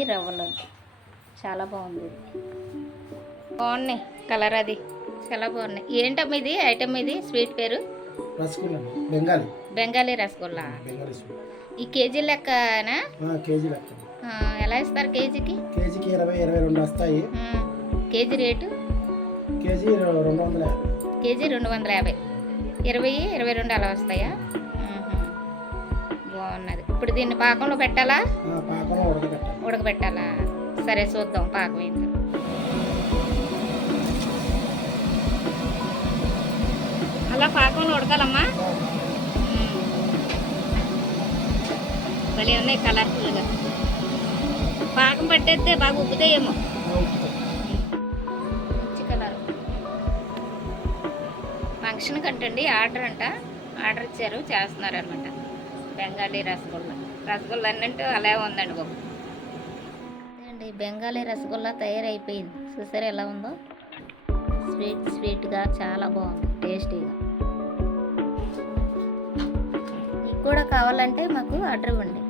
ఈ రవ్వలు చాలా బాగుంది. బాగున్నాయి కలర్ అది చాలా బాగున్నాయి. ఏంటమ్మా ఇది ఐటమ్? ఇది స్వీట్ పేరు రసగుల్లా బెంగాలీ బెంగాలీ రసగుల్లా. బెంగాలీ స్వీట్. ఈ కేజీ లెక్కనా? కేజీ లెక్క. ఎలా ఇస్తారు కేజీకి? కేజీకి 20-22 వస్తాయి. KG rate? కేజీ 250. కేజీ 250. 20-22 అలా వస్తాయా? బాగున్నది. ఇప్పుడు దీన్ని పాకంలో పెట్టాలా? పాకంలో ఉడకబెట్టాలా? సరే చూద్దాం పాకం ఏంటో. అలా పాకంలో ఉడకాలమ్మా. భలే ఉన్నాయి కలర్ఫుల్గా. పాకం పట్టేస్తే బాగా ఉబ్బుతాయేమో. మంచి కలర్. ఫంక్షన్ కంటండి ఆర్డర్ అంట. ఆర్డర్ ఇచ్చారు, చేస్తున్నారు అనమాట. బెంగాలీ రసగుల్లా. రసగుల్లా అన్నట్టు అలా ఉందండి బాబు. అండి బెంగాలీ రసగుల్లా తయారైపోయింది. చూసారు ఎలా ఉందో? స్వీట్గా చాలా బాగుంది, టేస్టీగా. మీకు కూడా కావాలంటే మాకు ఆర్డర్ ఇవ్వండి.